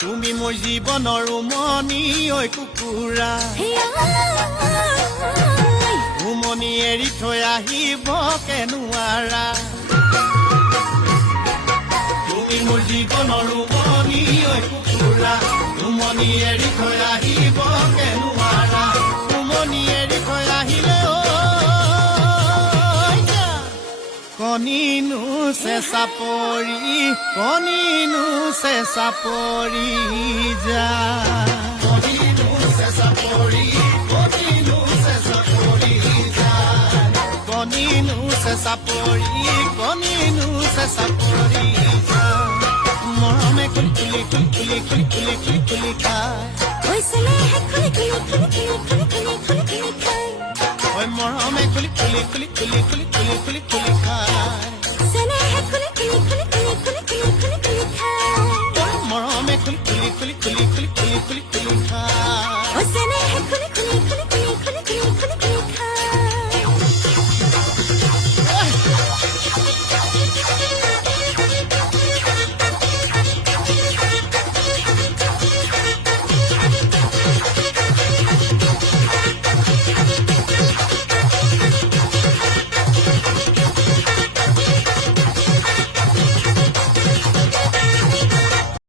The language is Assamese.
তুমি মোৰ জীৱনৰ উমনি ঐ কুকুৰা উমনি এৰি থৈ আহিব কেনুৱাৰা তুমি মোৰ জীৱনৰ উমনি ঐ কুকুৰা উমনি এৰি থৈ আহিব কেনুৱাৰা উমনি এৰি থৈ আহিলে কণিনো চেঁচা পৰি কণিনো চেঁচা পৰি যা কণিনো চেঁচা পৰি কণিনো চেঁচা পৰি যা কণিনো চেঁচা পৰি কণিনো চেঁচা পৰি যা মৰমে খুলি খুলি খুলি খুলি খুলি খুলি খুলি খুলি খায় খুলি খুলি খুলি খুলি খুলি খুলি খুলি খুলি খায় ঐ মৰমে খুলি খুলি খুলি খুলি খুলি খুলি খুলি খুলি খায় মৰমে খুলি খুলি খুলি খুলি